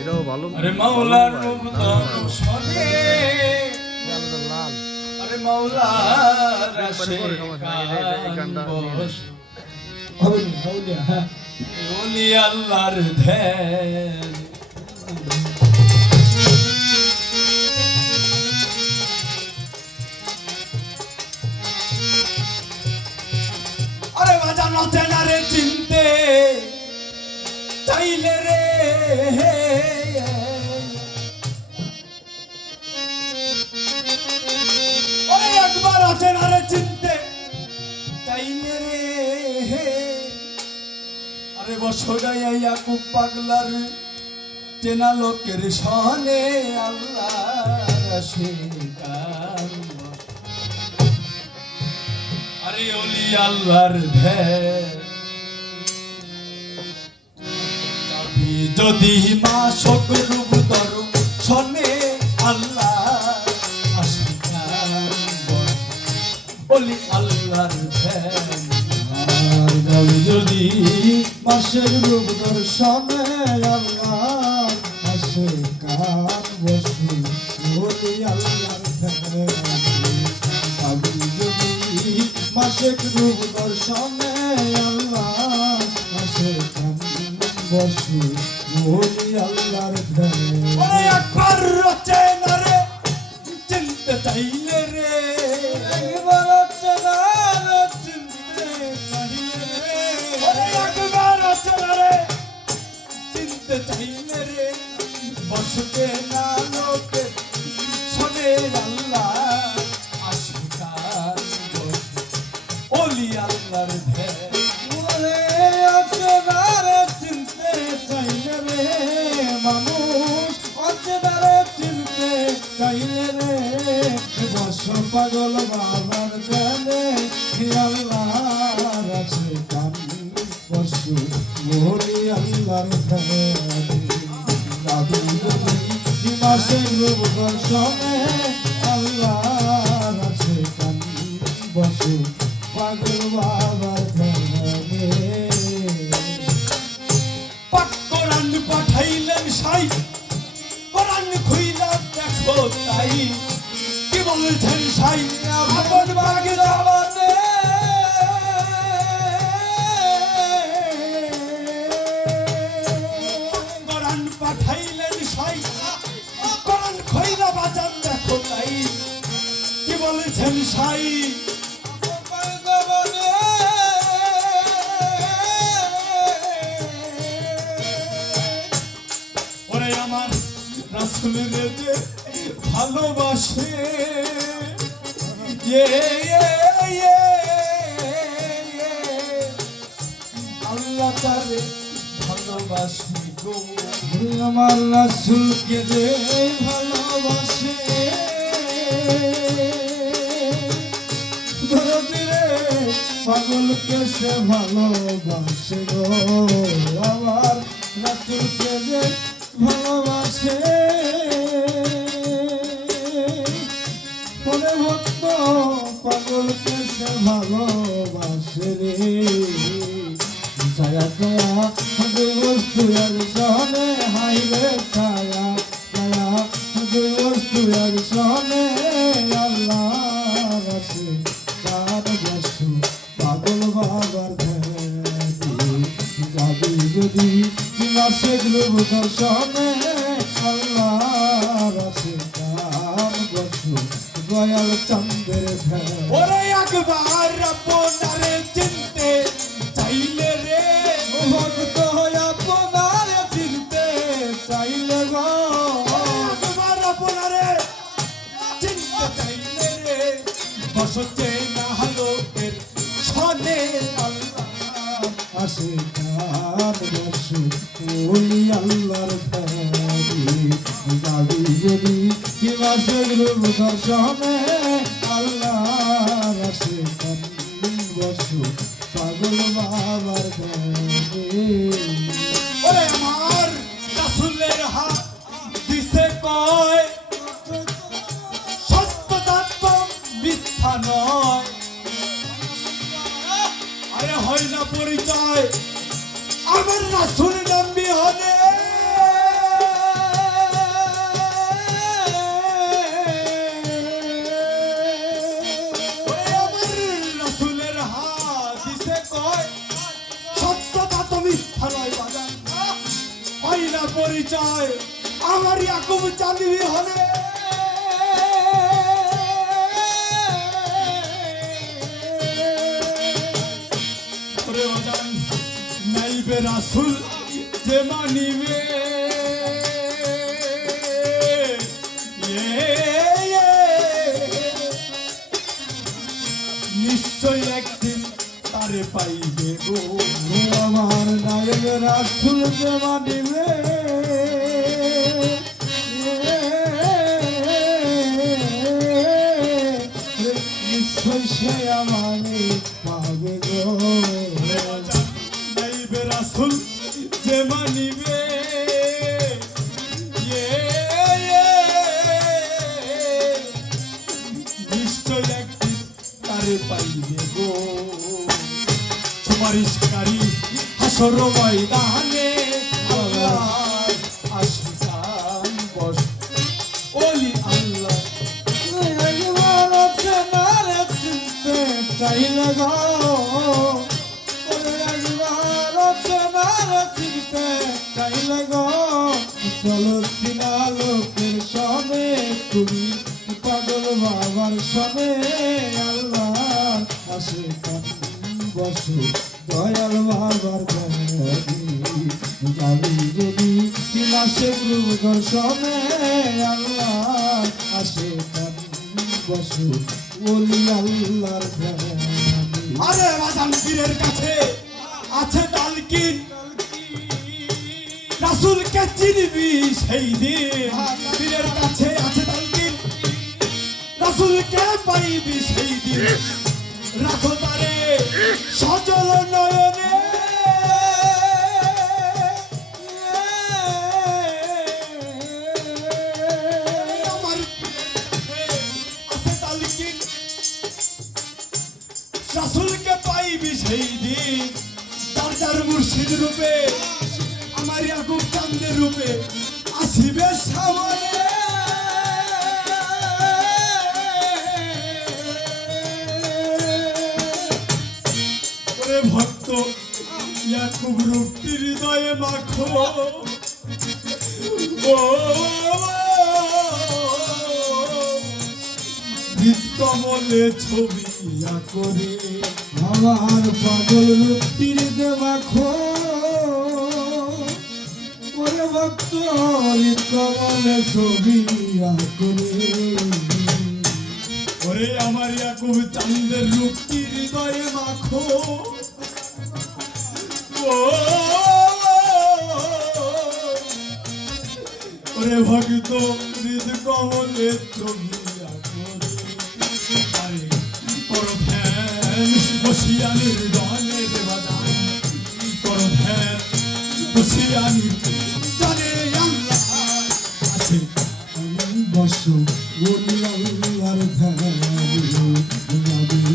এটাও ভালো। আরে মাওলার রূপ দর্শনে আরে মাওলার ওলি আল্লাহর ধ্যান আরে বাজানো চেনারে চিনতে চাইলে রে ওরে একবার চেনারে চিনতে চাইলে রে আরে বসরাইয়া ইয়াকুব পাগলার চেনা লোকের সনে আল্লাহ শিকার আরে ওলি আল্লাহর ধ্যান যদি মা সকরূপ ধরু শোনে আল্লাহ বলি আল্লাহর ধ্যান যদি মাসের রূপ দর্শনে আল্লাহ আসে কান বসি বলি আল্লাহর ধ্যান যদি মাসের রূপ দর্শনে আল্লাহ আসে কান বসি বলি আল্লাহর ধ্যান একবার চেনা রে চিনতে চাইলে রে একবার চেনা রে চিনতে চাইলে রে একবার চেনা রে চিনতে চাইলে রে বসতে না লোকে শোনে আল্লাহ আশিকার ওলি আল্লাহর ধ্যান মানুষ অচেনারে চিনতে চাইলে রে বস পাগল বাবার জানে আল্লাহর আছে কান পশু বলি আল্লাহর মাসের রূপ দর্শনে আল্লাহর আছে কান বসু পাগল বাবার জানে পাঠাইলেন সাই কোরআন খুইলা দেখো তাই কি বলছেন সাই আপন বাগে যাবাতে কোরআন পাঠাইলেন সাই কোরআন খুইলা বাজান দেখো তাই কি বলছেন সাই আমার রাসূলের যে ভালোবাসে আল্লাহ তারে ভালোবাসে গো আমার রাসূলকে যে ভালোবাসে ধরতিরে পাগলকে সে ভালোবাসে গো আমার রাসূলকে যে ভালোবাসে মনে ভক্ত পাগলকে সে ভালোবাসে রে ছায়া ছায়া বস্তু একজনে হাইরে ছায়া ছায়া বস্তু একজনে আল্লাহ আছে তার বস্তু পাগল বাবার যাবি যদি মাসের রূপ দর্শনে আল্লাহর আছে কান বসু দয়াল চন্দ্রের ধ্যান ওরে একবার আপনারে চিনতে চাইলে রে ভক্ত আপনারে চিনতে চাইলে গো একবার আপনারে চিনতে চাইলে রে বসতে না লোকের শোনে আল্লাহ আসে কান বসু ওলি আল্লাহর যাবি যদি মাসের রূপ দর্শনে আল্লাহর আসে কান বসু পাগল বাবার ওরে আমার রাসূলের হাত দিছে কয় সত্য তত্ত্ব মিথ্যা নয় আরে হয় না পরিচয় আমার রাসূল নাম বিহনে আমার রাসূলের হাদিসে কয় সত্যতা তুমি মিথ্যালয় বাজান হয় না পরিচয় আমার ইয়াকুব চাঁদ বিহনে নাইবে রাসূল যে মানিবে নিশ্চয় একদিন তারে পাইবে গো আমার নাইবে রাসূল যে মানিবে নিশ্চয় সে আমারে পাবে গো রাসূল যে মানিবে নিশ্চয় একদিন তারে পাইবে গো সুপারিশকারী হাসর ময়দানে আল্লাহর আশিকান বস ওলি আল্লাহ চাইলে গো চাইলে গো চলো সিনা লোকের সবে তুমি পাগল বাবার সবে আল্লাহ আসে বসো দয়াল বাবার যাবি যদি কিলাসে গুরুগর সবে আল্লাহ আসে বসো ওলি আল্লাহর আরে রাজান পীরের কাছে আছে তালকিন রাসূলকে চিনবি সেই দিন পীরের কাছে আছে তালকিন রাসূলকে পাইবি সেই দিন রাখো তারে সজল নয়নে আমার আছে তালকিন রাসূলকে পাইবি সেই দিন তার মুর্শিদ রূপে আমার ইয়াকুব চাঁদের রূপে আসিবে সামনে ওরে ভক্ত ইয়াকুব রূপটি হৃদয়ে মাখো ও কমলে ছবি করে আমার পাগল রূপটির দেমাখো ওরে ভক্ত কমলে ছবি করে ওরে আমার ইয়াকুব চাঁদের রূপটি হৃদয়ে মাখো ওরে ভক্ত হৃদ কমলে ছবি বসিয়ানির গানের বাজান করো ধ্যান বসিয়ানির জানে আল্লাহ আছে বসো ওলি আল্লাহর ধ্যান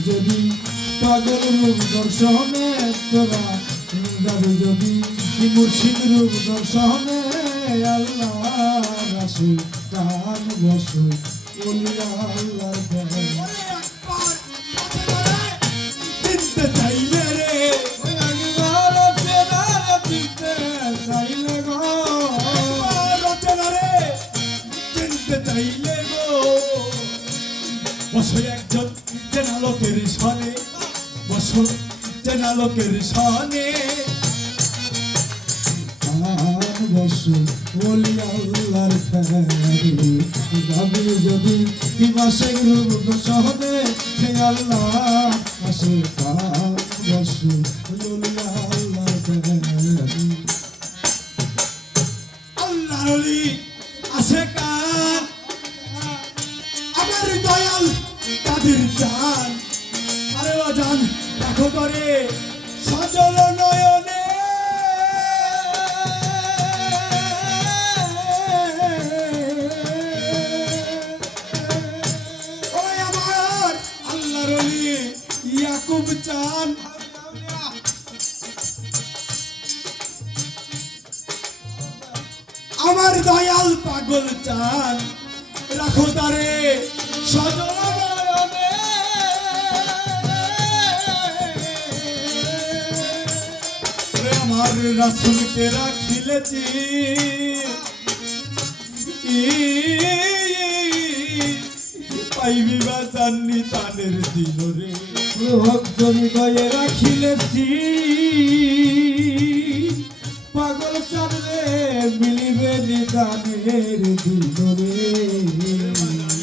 যদি পাগল রূপ দর্শনে তোরা যাবে যদি মুর্শিদ রূপ দর্শনে আল্লাহ রাসূল গান বসো ওলি আল্লাহর ধ্যান চাইলে রে চাইলে গো রচনা রে চিনতে চাইলে গো বসো একজন চেনা লোকের সনে বসো চেনা লোকের সনে বসো ওলি আল্লাহর ধ্যানে যাবে যদি হিমাশে রূপ সহনে হে আল্লাহ আসে কান বসো ওলি আল্লাহর ধ্যানে আল্লাহর ওলি আসে কান আমার দয়াল কাদের জান আরে বাজান দেখো করে সজল নয়নে ইয়াকুব চান আমার দয়াল পাগল চান রাখো তারে সজনয়নে আমার রাসূলকে রাখিলেছি পাইবি বাজাননি তানের দিল রে ভক্ত হৃদয়ে রাখিলেছি পাগল চাঁদরে মিলিবে নিদানের দিল রে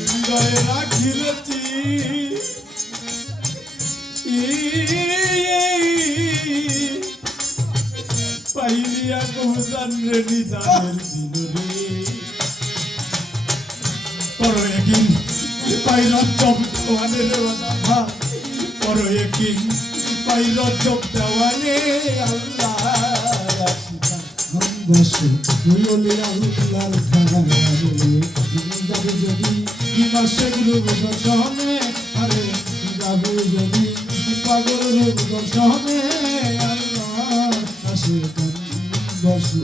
হৃদয়ে রাখিলেছি পাইলিয়া কহুজান রে নিদানের দিল রে করো একদিন পাইলত জব দেওয়ানে রে বাবা করো একদিন পাইলত জব দেওয়ানে আল্লাহ বসে বলি আল্লাহর খানে যাবে যদি মাসে রূপ দর্শনে আরে যাবে যদি পাগল রূপ দর্শনে আল্লাহ আসে বসে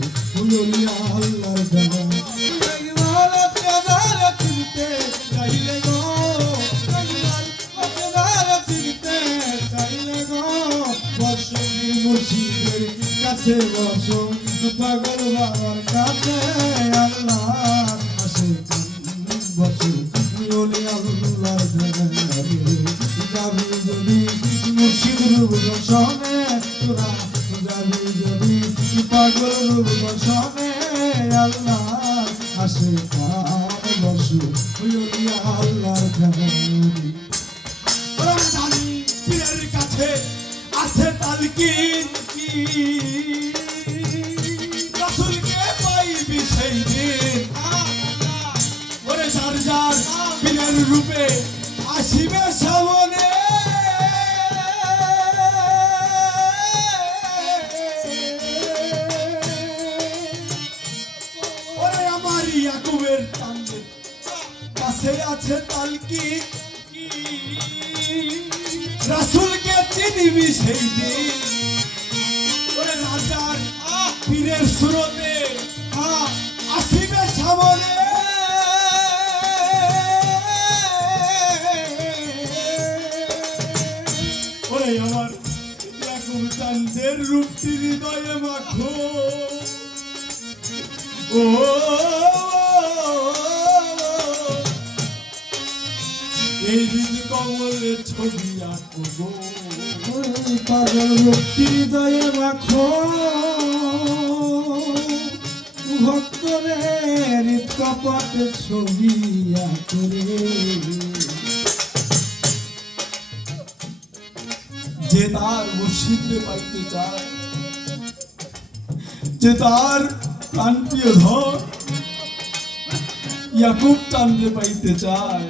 বলি আল্লাহর খানে মুর্শিদের কাছে বসো পাগল বাবার কাছে আল্লাহ আসে বসো ওলি আল্লাহর ঘরে যাবি যদি মুর্শিদ রূপ দর্শনে তোরা যাবি যদি পাগল রূপ দর্শনে আল্লাহ আসে বসো ওলি আল্লাহর ঘরে ওরা জানি পীরের কাছে আছে তালকিন রাসূলকে পাইবি সেই দিন ওরে যার যার পীরের রূপে আসিবে সামনে ওরে আমার ইয়াকুবের চাঁদের কাছে আছে তালকিন রাসূলকে চিনিবি সেই দিন ওরে রাজার পীরের সুরতে আসিবে সামনে ওরে আমার ইয়াকুব চাঁদের রূপটি হৃদয়ে মাখো ও এই দিন কমলের ছবি আঁকো গো পাগল ভক্তি হৃদয়ে রাখো ভক্তরের কপাটে ছবি আঁকরে যে তার মুর্শিদকে পাইতে চায় যে তার প্রাণপ্রিয় ধর ইয়াকুব চাঁদে পাইতে চায়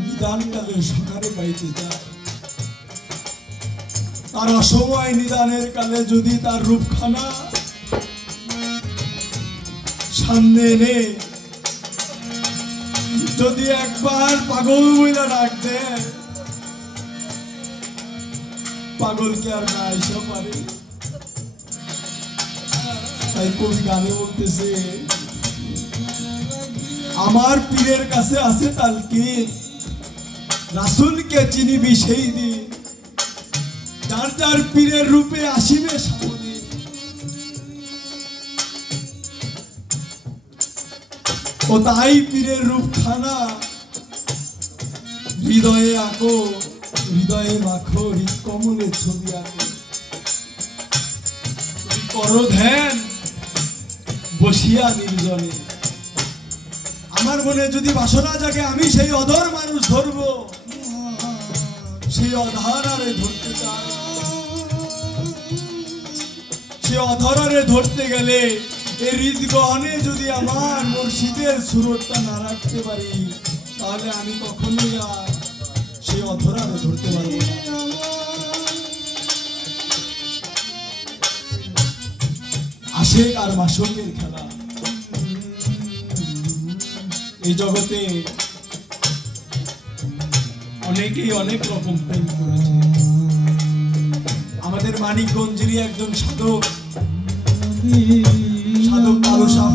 নিদানকালে সকালে পাইতে চায় তার অসময় নিদানের কালে যদি তার রূপখানা সামনে এনে যদি একবার পাগল বইলা ডাক দেয় পাগল কি আর না এসে পারে তাই কবি গানে বলতেছে আমার পীরের কাছে আছে তালকিন রাসূলকে চিনিবি সেই দিন যার যার পীরের রূপে আসিবে সামনে ও তাই পীরের রূপখানা হৃদয়ে আঁকো হৃদয়ে মাখো হৃদ কমলের ছবি আঁকো করো ধ্যান বসিয়া নির্জনে আমার মনে যদি বাসনা জাগে আমি সেই অধর মানুষ ধরবো সেই অধরারে ধরতে চাই সে অধরারে ধরতে গেলে এই হৃদগহনে যদি আমার মুর্শিদের সুরটা না রাখতে পারি তাহলে আমি কখনোই আর সেই অধরারে ধরতে পারবো না আশেক আর মাশউকের খেলা এই জগতে অনেকেই অনেক রকম প্রেম করেছে আমাদের মানিকগঞ্জেরই একজন সাধক সাধক কালু শাহ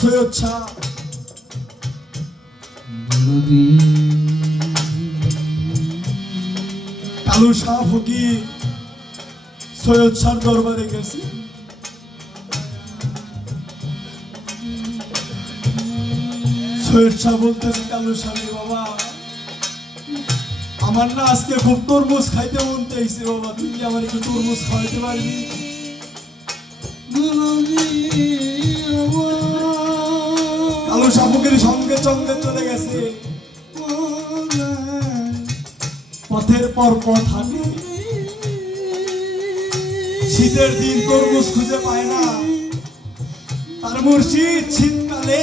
সৈয়দ শাহ। কালু শাহ ফকির সৈয়দ শাহর দরবারে গেছে। সৈয়দ শাহ বলতেছে, কালু শাহ রে বাবা, আমার না আজকে খুব তরমুজ খাইতে মন চাইছে বাবা, তুই কি আমার একটু তরমুজ খাওয়াইতে পারবি? কালু শাহ ফকির সঙ্গে সঙ্গে চলে গেছে। পথের পর পথ হাঁটে, শীতের দিন তরমুজ খুঁজে পায় না। তার মুর্শিদ শীতকালে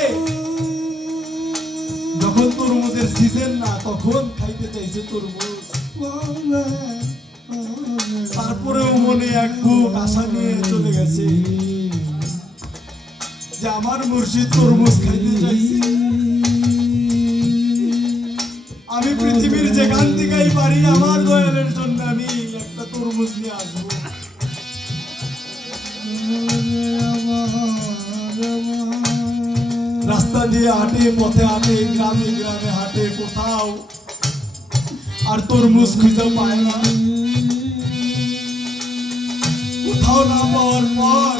যখন তরমুজের সিজন না, তখন খাইতে চাইছে তরমুজ। তারপরেও মনে এক বুক আশা নিয়ে চলে গেছে যে আমার মুর্শিদ তরমুজ খাইতে চাইছে, আমি পৃথিবীর যেখান থেকেই পারি আমার দয়ালের জন্য আমি একটা তরমুজ নিয়ে আসবো। রাস্তা দিয়ে হাঁটে, পথে হাঁটে, গ্রামে গ্রামে হাঁটে, কোথাও আর তরমুজ খুঁজে পায় না। কোথাও না পাওয়ার পর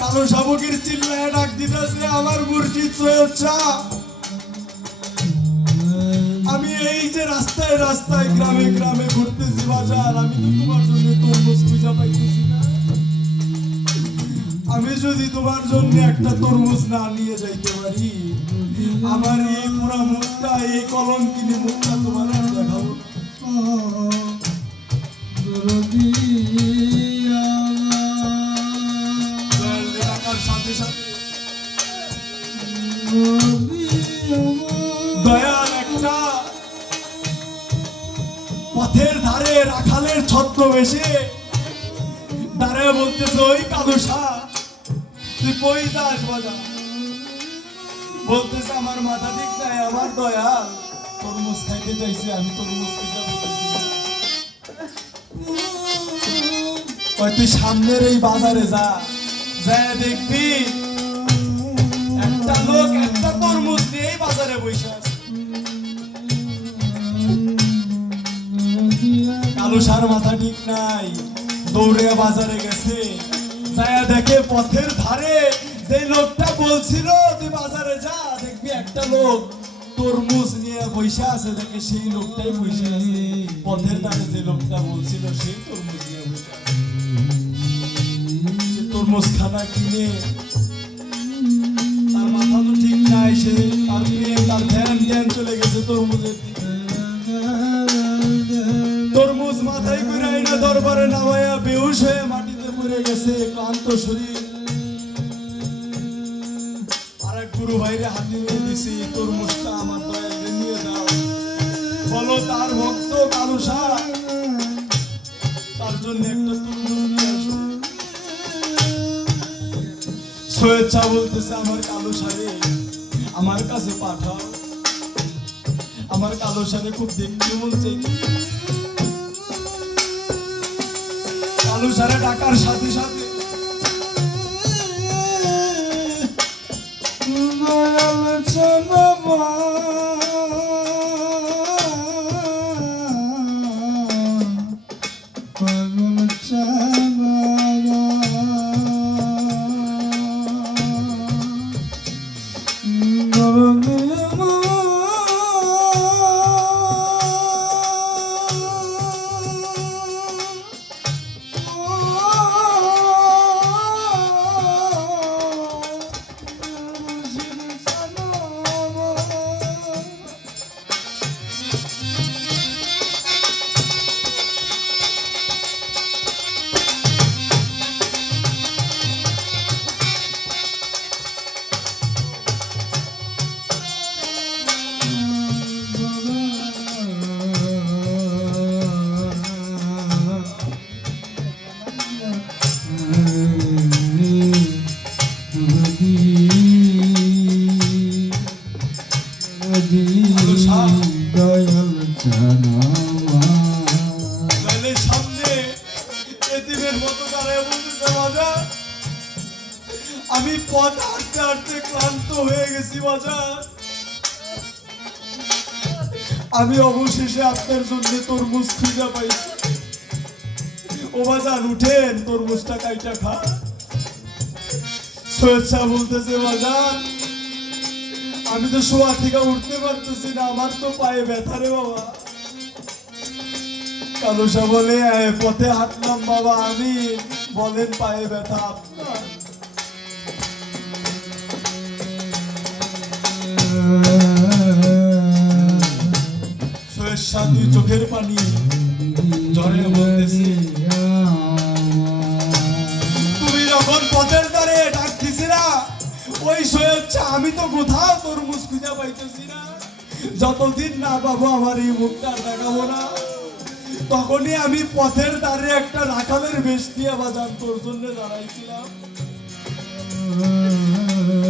কালু শাহ ফকির চিল্লায় ডাক দিতেছে, আমার মুর্শিদ সৈয়দ শাহ, আমি এই যে রাস্তায় রাস্তায় গ্রামে গ্রামে ঘুরতেছি বাজার, আমি তো তোমার জন্য তরমুজ খুঁজে পাইতেছি না। আমি যদি তোমার জন্য একটা তরমুজ না নিয়ে যাইতে পারি, আমার এই পুরা মুখটা, এই কলঙ্কিনী মুখটা তোমার আর দেখাবো না। ডাকার সাথে সাথে দয়াল একটা পথের ধারে রাখালের ছদ্মবেশে দাঁড়ায় বলতেছে, ওই কালু শাহ তুই কই যাস বাজার? বলতেছে, আমার মাথা ঠিক নাই, আমার দয়াল তরমুজ খাইতে চাইছে, আমি তরমুজ খেতে বলতেছি। তুই সামনের এই বাজারে যা, যায় দেখবি একটা লোক একটা তরমুজ নিয়ে বাজারে বসে আছে। কালু শাহর মাথা ঠিক নাই, দৌড়ে বাজারে গেছে, যায় দেখে পথের ধারে যে লোকটা বলছিল তুই বাজারে যা, দেখবি একটা লোক তরমুজ নিয়ে বসে আছে, দেখে সেই লোকটাই বসে আছে। পথের ধারে যে লোকটা বলছিল সেই তরমুজ নিয়ে বসে আছে। তরমুজ খানা কিনে তার মাথা তো ঠিক নাই, সে তার প্রেম, তার ধ্যান চলে গেছে তরমুজের দিকে। তরমুজ মাথায় করে না দরবারে নামায়া বেহুশ হয়ে মাটিতে পড়ে গেছে, ক্লান্ত শরীর। আরেক গুরু ভাইরে হাতে নিয়ে দিছি, তরমুজটা আমার দয়ালে নিয়ে দাও। বলো তার ভক্ত কালু শাহ তার জন্য একটা তরমুজ নিয়ে আসো। সৈয়দ শাহ বলতেছে, আমার কালু শাহরে আমার কাছে পাঠাও, আমার কালু শাহরে খুব দেখতে মন চাইছে। কালু শাহরে ডাকার সাথে সাথে আমি আমি পথ হাঁটতে হাঁটতে ক্লান্ত হয়ে গেছি বাজার। আমি অবশেষে আপনার জন্য তরমুজ খুঁজে পাইছি। ও বাজার উঠেন, তরমুজটা কাইটা খা। সৈয়দ শাহ বলতেছে বাজার আমি তো শোয়া থেকে উঠতে পারতেছি না, আমার তো পায়ে ব্যথা রে বাবা। কালু শাহ বলে পথে হাঁটলাম বাবা আমি, বলেন পায়ে ব্যথা আপনার? সৈয়দ শাহ দুই চোখের পানি ঝরে বলতেছি তুমি যখন পথের ধারে ডাক দিছি না, ওই সৈয়দ শাহ আমি তো কোথাও তরমুজ খুঁজে পাইতেছি না। যতদিন না পাবো আমার এই মুখটা দেখাবো না, তখনই আমি পথের ধারে একটা রাখালের বেশ দিয়ে বাজান তোর জন্য দাঁড়াইছিলাম,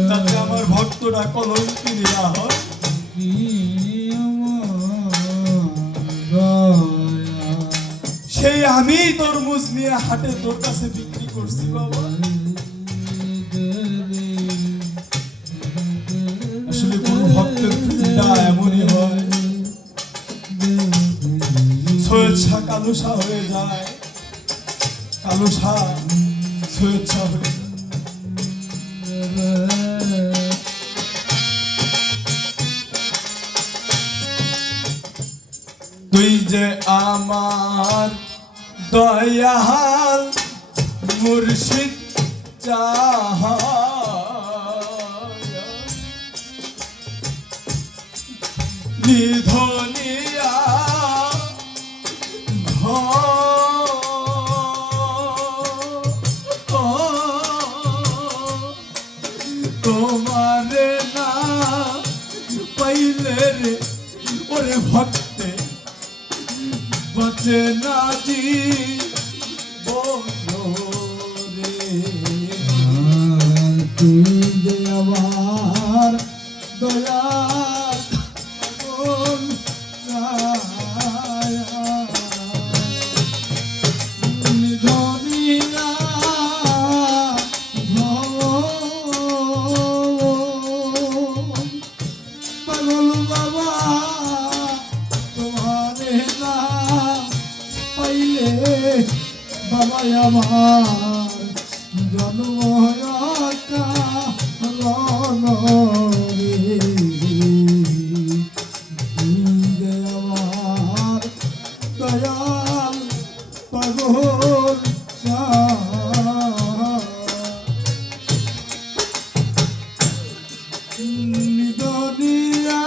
যাতে আমার ভক্তরা কলঙ্কিনী না হয়। সেই আমি তরমুজ নিয়ে হাটে তোর কাছে বিক্রি করছি বাবা। আসলে কোন ভক্তের ফিরটা এমনই হয়, সৈয়দ শাহ কালু শাহ হয়ে যায়, কালু শাহ সৈয়দ শাহ হয়ে যায়। তুই যে আমার দয়াল মুর্শিদ চাহ নিধনিয়া তোমারে না পাইলে রে ওরে ভক্তে বচে না জি বলো রে। তুই যে আমার দয়া বাবা আমার জন্মটা আমার দয়াল পাগল নিদনিয়া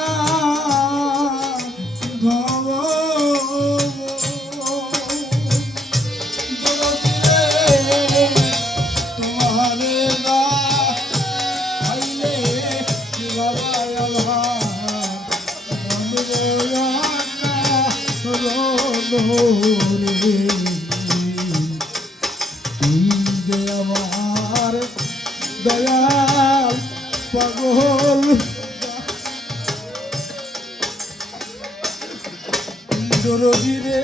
তুই যে আমার দয়াল পাগল দরদি রে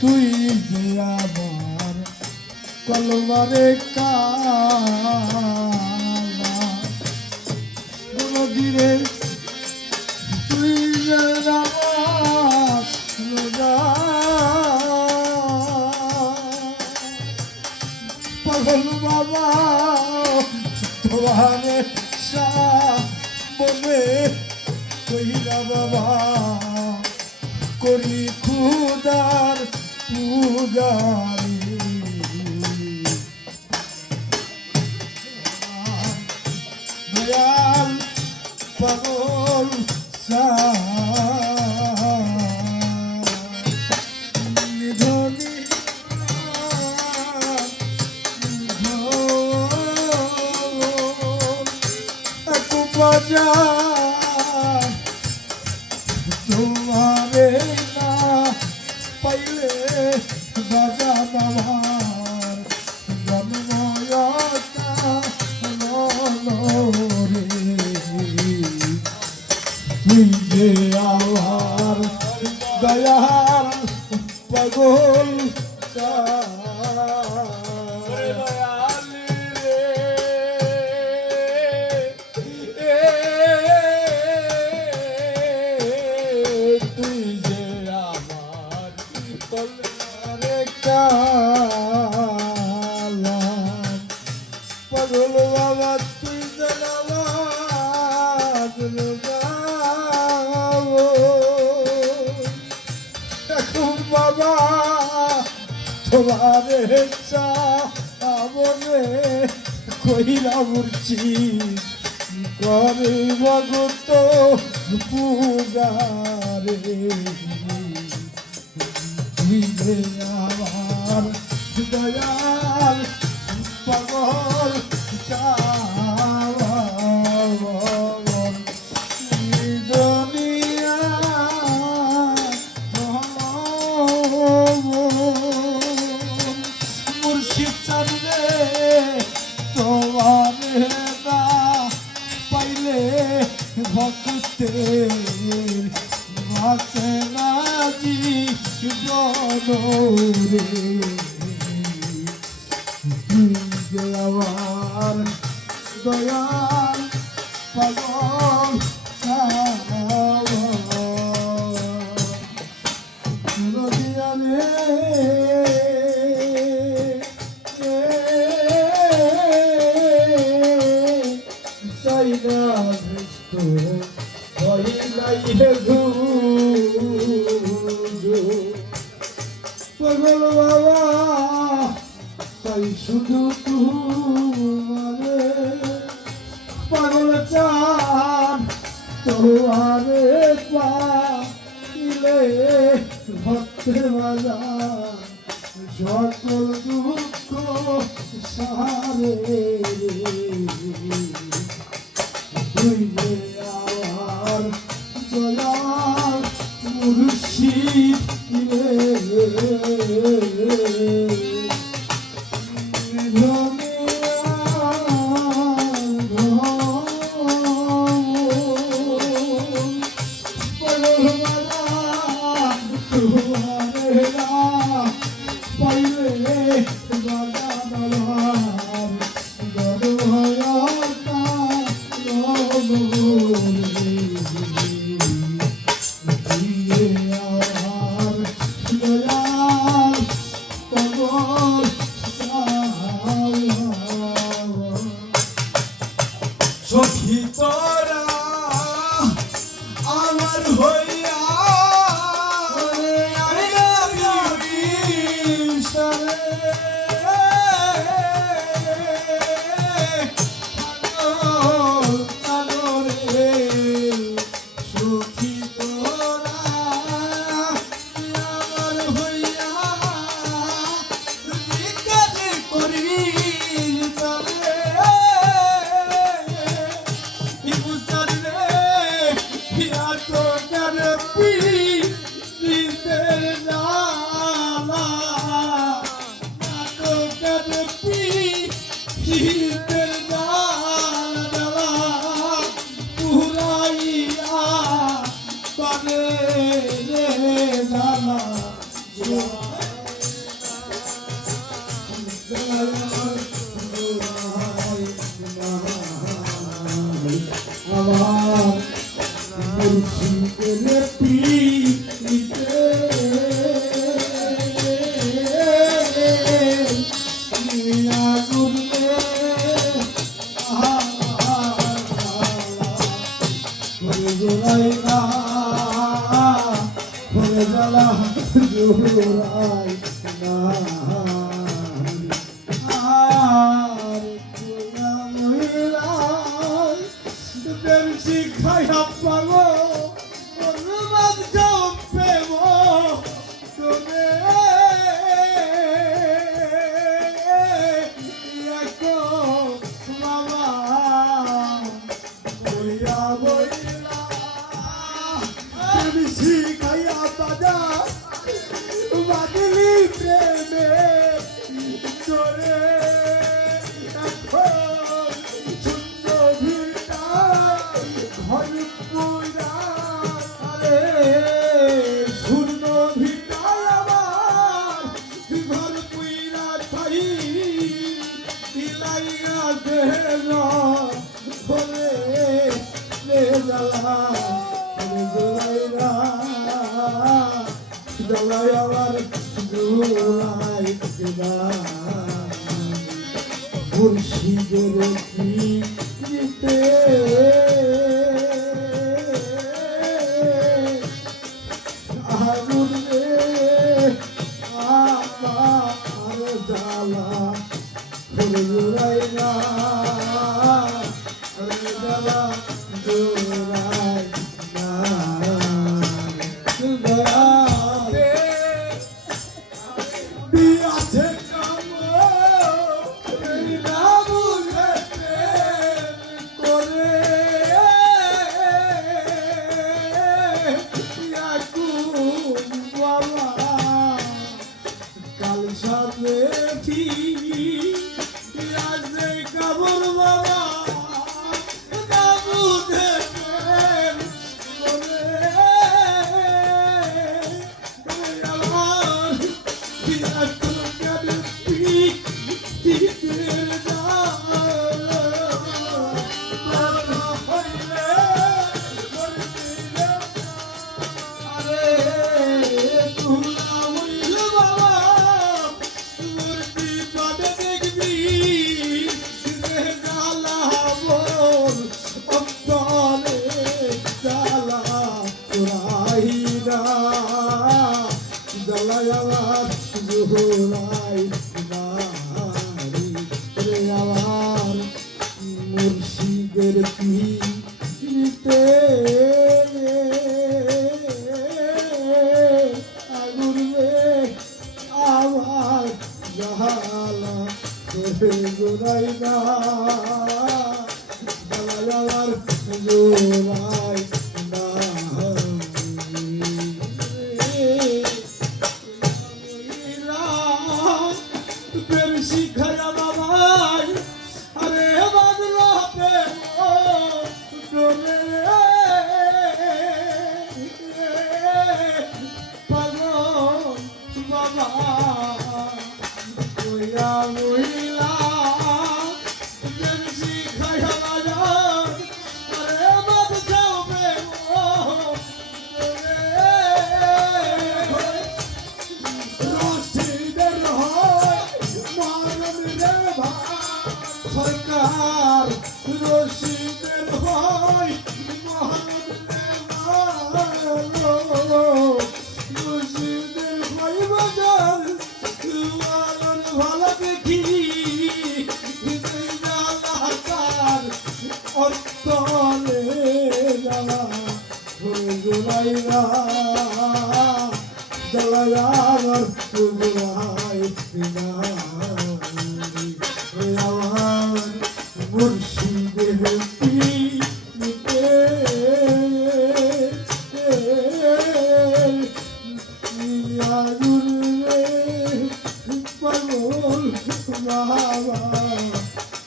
তুই যে আমার কলমারে কালা দরদি রে তুই যে আমার পাগল বাবা তোমারে সামনে কইরা বাবা করি খুদার পূজারি দয়াল পাগল নিধনি তোমারে না পাইলে বাজান আমার জন্ময়তা রে তুই যে আমার দয়াল পাগল ওরে দয়ালি রে, তুই যে আমার কল্যাণে কালাম পাগল বাবা তুই যে আমার এখন বাবা তোমারে চাবনে কইরা মুরছি করে ভগত পূজারে তুই যে আমার দয়াল পাগল দুনিয়া মুর্শিদ চাঁদে তোমার দা পাইলে ভক্তের মাছে নাজি বনরে আমার দয়াল পাগল নদিয়ানে সাইনা ভৃষ্ট হইলাই পাগল বাবা তাই শুধু তোমারে পাগল চান তোমারে পাইলে ভক্তের বাজার সকল দুঃখ সারে তুই যে আমার দয়াল মুর্শিদ রে সখী তোরা আমার হইয়া সুখী তোরা আমার হইয়া জিজ্ঞাসা করি তবে ইবুসারে হিয়া তো গরপি দিতে জালা তো গরপি দিতে জালা পুরাইয়া করে রে জালা আমার মুর্শিদের পিতে আগুনে আছে ঘরে রে জ্বালা জোড়াই না জ্বালাই আমার জোড়াই না মুর্শিদের কি দিতে আগুন রে আমার জ্বালা জোড়াই না জ্বালা জোড়াই না দয়ালে দিয়াছে কাম এই না বুঝে করে বাবা কাল সামনে আছে কাবর বাবা না বুঝে করে আমার জ্বালায়ালার জোহরাই নারী রে আমার মুর্শিদের পিতে আগুন রে আমার জাহালা জোড়াই না জ্বালায়ালার জোড়াই শিখায়া বাবাই আরে বাদলা প্রেমে পাগল বাবা ওয়া মহিলা শিখায়া বাজার আরে বাদলা সরকার রশিদের ভাই রশিদের ভাই বাজার লালন ভালো দেখি অন্তরে জ্বালা জোড়াই না জ্বালায়ার জোড়াই না আমার মুর্শিদের পিতে আগুন রে পাগল বাবা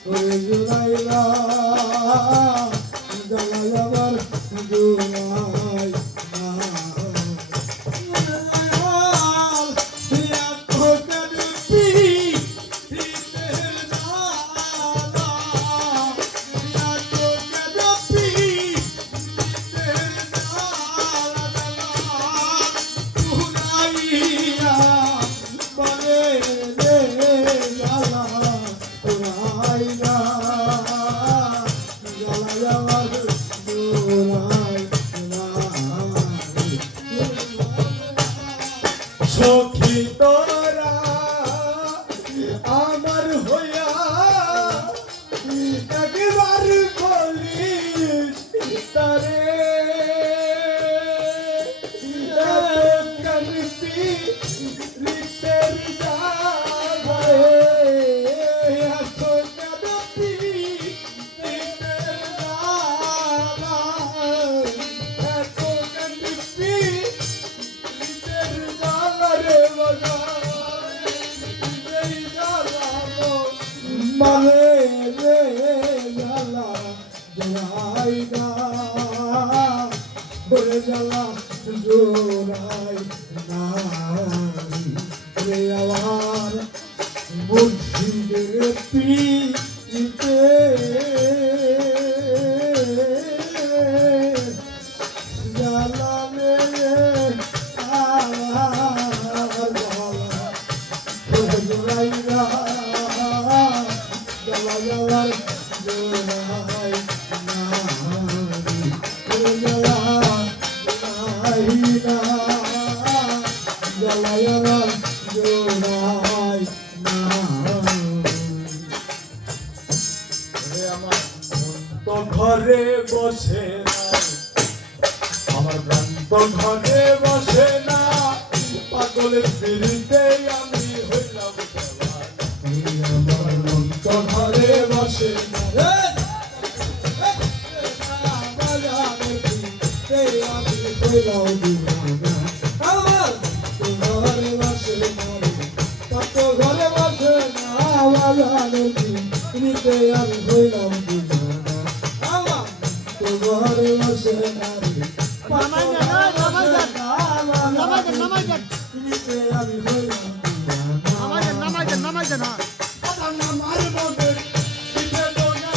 ওরে জোড়াই না জ্বালাই আমার জোড়াই না সখী তোরা আমার হইয়া একবার বলিস তারে কানপি রিতের জাগায় আসো কানপি রিতের জাগায় আসো কানপি মানে রে জ্বালা জোড়াই না ওরে জ্বালা জোড়াই না রে আমার মুর্শিদের পিতে না জ্বালা জ্বালার জোড়াই না জ্বালা জোড়াই না জ্বালা জ্বালার জোড়াই না আমার তো ঘরে বসে নাই, আমার প্রাণ তো ঘরে বসে না, পাগলের পিড়িতে আমি হইলাম দেওয়ানা। আমার মন তো ঘরে বসে না রে আমি হইলাম দিওয়ানা আমার তো ঘরে বসে না রে কত ঘরে বসে না বাজারের নিতে আমি হইলাম দিওয়ানা আমার তো ঘরে বসে না রে নামাই দেন নিতে আমি হইলাম দিওয়ানা নামাই দেন হ্যাঁ আমার মনের পিঠে দোনা,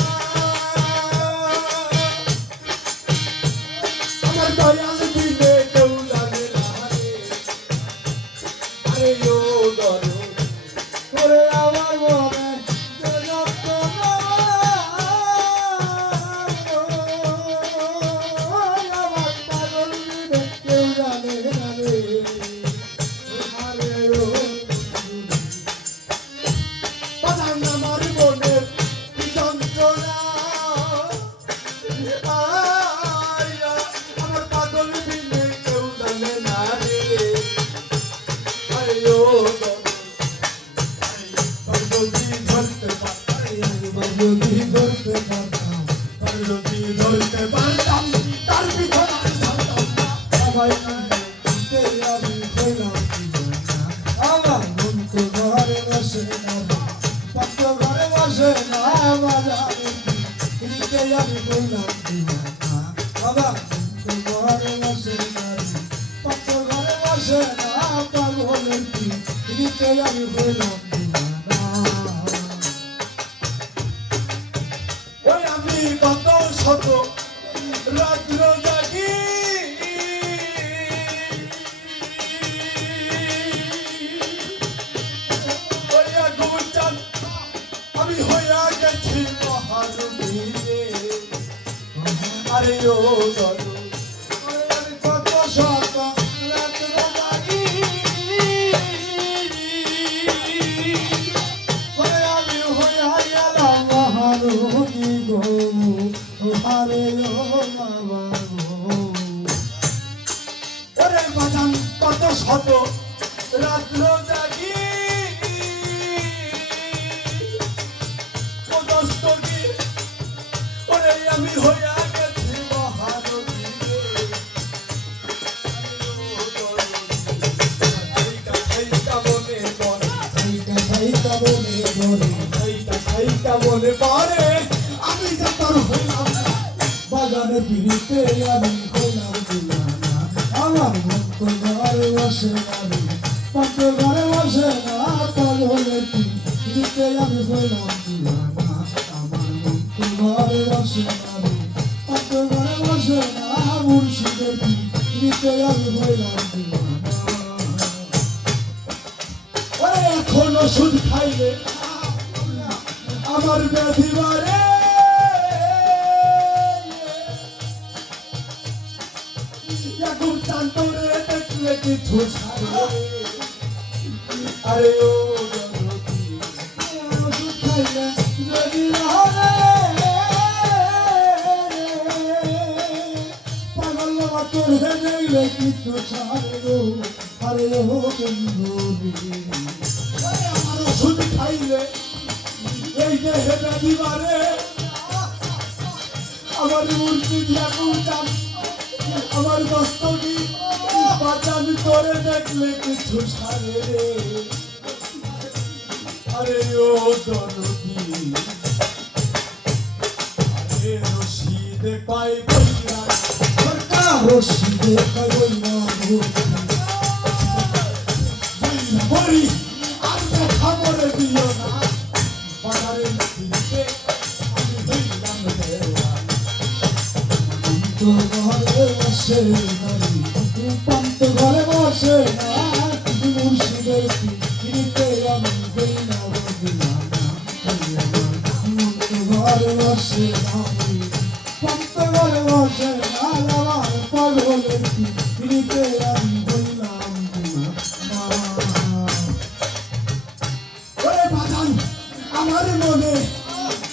আমার দয়াল দিলে কেউ জানে না রে। আরে ও দরদ, ওরে আমার মনে যে যন্ত্রণা, আমার পাগল দিলে কেউ জানে না রে। আরে ও বাজান আমার মনের কি যন্ত্রণা, আয়া, আমার পাগল দিলে কেউ জানে না রে। আরে ও দরদ, যদি ধরতে পারতাম, যদি ধরতে পারতাম যদি ধরতে পারতাম, তার পিছনে আর ছাড়তাম না। সবাই নিতে আমি হইলাম দিওয়ানা আমার মন তো ঘরে বসে না কত ঘরে বসে না বাজারে নিতে আমি হইলাম দিওয়ানা আমার মন তো ঘরে বসে না কত ঘরে বসে না পাগলের নিতে আমি হইলাম দিওয়ানা ওই আমি কত শত রাত্র জাগি, ওই আগুন চাঁদ আমি হইয়া গেছি মহারবী রে। আরে ও দরদ, আমি কত শত রাত্র জাগি ওরে আমি হইয়া গেলাম মহারণী গো হারে ও বাবা গো ওরে বাজান কত শত রাত্র জাগি, ও দস্তগীর, ওরে আমি হইয়া গেছি মহারবী রে। খাইকা খাইকা মনে পড়ে, খাইকা খাইকা বলে বলে খাইকা খাইকা মনে পড়ে, আমি যে তোর হইলাম না। বাজারে পিড়িতে আমি হইলাম দিওয়ানা আমার মন তো ঘরে বসে না রে কত ঘরে বসে না পাগলের পিড়িতে আমি হইলাম দিওয়ানা আমার মন তো ঘরে বসে না রে কত ঘরে বসে না মুর্শিদের পিড়িতে আমি হইলাম দিওয়ানা ওরে এখন ওষুধ খাইলে আমার ব্যাধি বাড়ে, এখন চান্তরে দেখলে কিছু ছাড়ে। আরে ও জগতী, ওষুধ খাইলে যদি রহরে পাগল তোর দেখলে কিছু ছাড়ে গো আরে ও বন্ধু ওরে আমার ওষুধ খাইলে এই দেহে ব্যাধি বাড়ে, আমার মুর্শিদ এখন চান, আমার দস্তগি বাজান করে দেখলে কিছু ছাড়ে রে। আরে ও দরদি, আরে রশিদ পাই বইরা, সরকার রশিদে কইনা বলি আর তো খবর দিও না, বাজারে দিতে আমি হইলাম দেওয়া। তো ঘরে বসে নাই পান্ত ঘরে বসে না মুর্শিদের পিড়িতে আমি হইলাম বসে না রে প্রান্ত ঘরে বসে না আমার পাগলের পিড়িতে আমি হইলাম দিওয়ানা। ওরে বাজান আমার মনে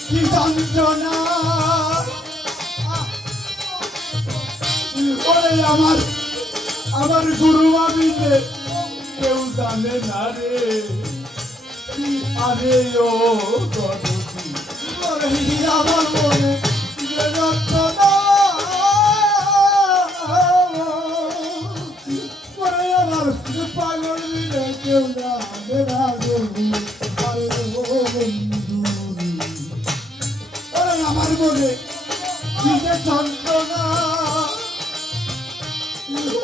কি যন্ত্রণা, ওরে আমার গুরু আমিনে কেউ জানে না রে, আরে ও গরুজি ওরে আমার মনে যে যন্ত্রণা, ওরে আমার পাগল মিলে কেউ জানে না গো, আরে ও বন্ধু রে। ওরে আমার মনে কি যে যন্ত্রণা,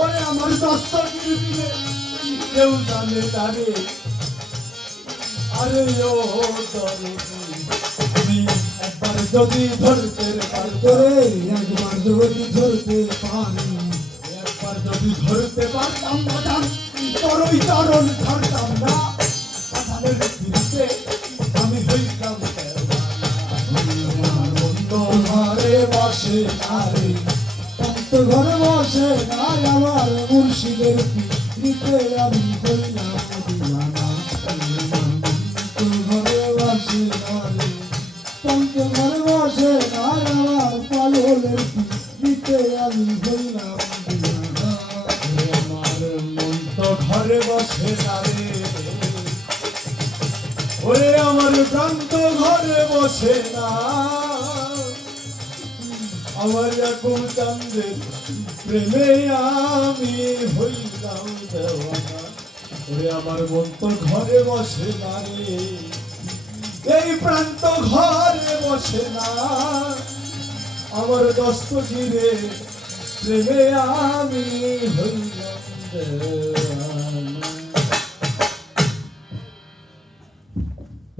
ওরে আমার দস্তগিরি দিলে কেউ জানে না রে, আরে ও দরদি তুমি একবার যদি ধরতে পারতো, তোরে একবার যদি ধরতে পারি, একবার যদি ধরতে পারতাম বাজান তোর ওই চরণ ধরতাম না, বাজানের ফিরতে আমি হইতাম আমার বন্ধ ঘরে বসে না রে প্রান্ত ঘরে বসে না আমার মুর্শিদের পিড়িতে আমি হইলাম দিওয়ানা। আমার বন্ধ ঘরে বসে না রে প্রান্ত ঘরে বসে না আমার পাগলের পিড়িতে আমি হইলাম দিওয়ানা। আমার মন তো ঘরে বসে না রে, ওরে আমার প্রান্ত ঘরে বসে না, আমার একুল চান্দের প্রেমে আমি হইলাম দেওয়ানা। ওরে আমার মন তো ঘরে বসে না রে, এই প্রান্ত ঘরে বসে না, আমার দস্তগিরে প্রেমে আমি হইলাম দেওয়ানা।